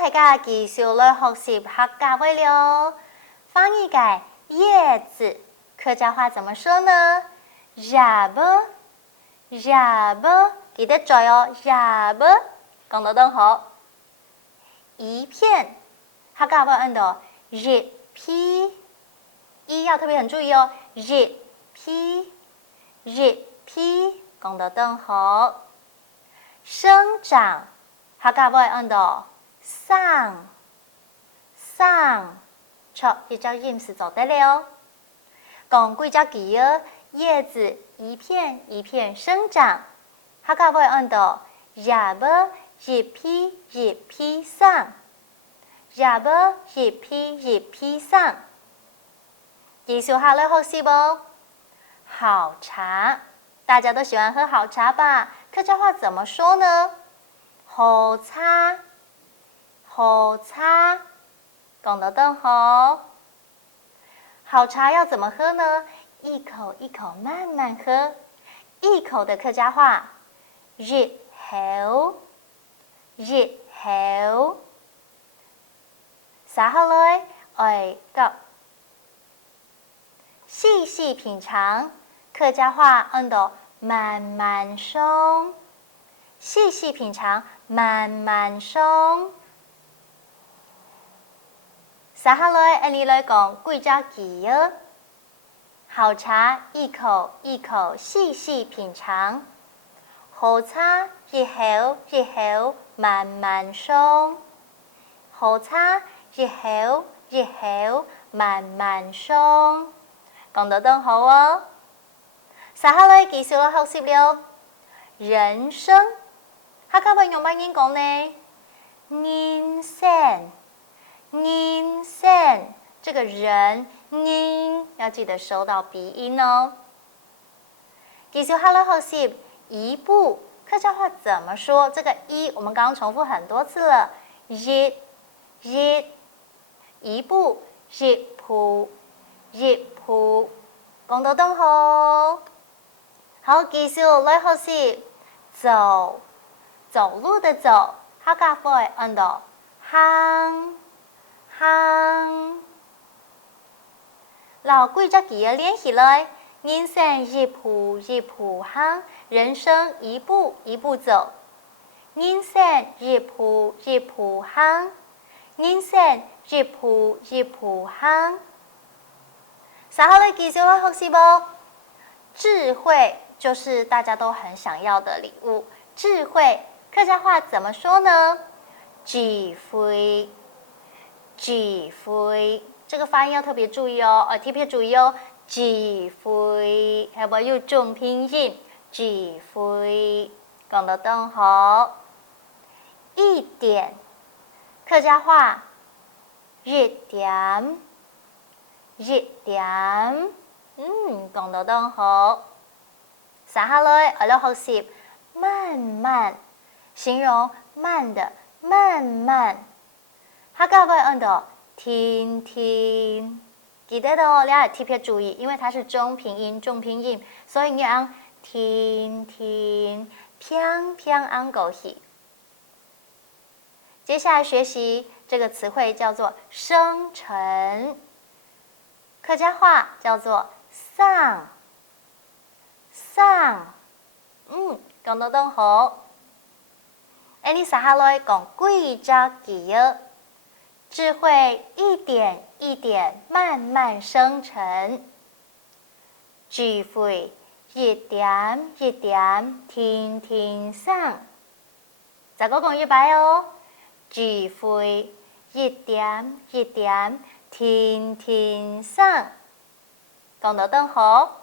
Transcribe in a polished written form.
大家继续来学习客家话了。翻译改叶子，客家话怎么说呢？芽不，芽不，记得做哦，芽不，讲得更好。一片，客家话按到一批，一要特别很注意哦，一批，一批，讲得更好。生长，客家话按到生，生，错，一只音是做得了。讲几只字哦，叶子一片一片生长，客家话按到芽不一批一批生，芽不一批一批生。继续下来学习不？好茶，大家都喜欢喝好茶吧？客家话怎么说呢？好茶，好茶，讲得更好。好茶要怎么喝呢？一口一口慢慢喝。一口的客家话，一口，一口。撒下来，个。细细品尝，客家话按到慢慢松。细细品尝，慢慢松。撒下来，按你来讲几只字哦。好茶一口一口细细品尝，好茶一口一口慢慢松。好茶一口一口慢慢松，讲得更好哦。撒下来继续来学习了。人生，客家话用乜嘢讲呢？人生，人生，这个人人要记得收到鼻音哦。继续下来学习一步，客家话怎么说？这个一我们刚刚重复很多次了，一，一步，一步，一步，讲得更好。好，继续来学习走，走路的走，客家话按到行，行。老几只字要练起来。人生一步一步行，人生一步一步走。人生一步一步行，人生一步一步行。稍后来继续来学习吧。智慧就是大家都很想要的礼物。智慧，客家话怎么说呢？智慧，智慧，这个发音要特别注意哦，特别注意哦。智慧，係咪要重拼音？智慧，講得更好。一點，客家話，一點，一點，講得更好。接下來我哋學習慢慢，形容慢的慢慢。客家話按到停停。记得的哦，你要特别注意，因为它是中平音，重拼音，所以你要听听，偏偏按过去。接下来学习这个词汇叫做生成，客家话叫做上，上，讲得更好。你接下来讲几只字哦？智慧一点一点慢慢生成，智慧一点一点天天生。再个讲一摆哦，智慧一点一点天天生，讲得更好。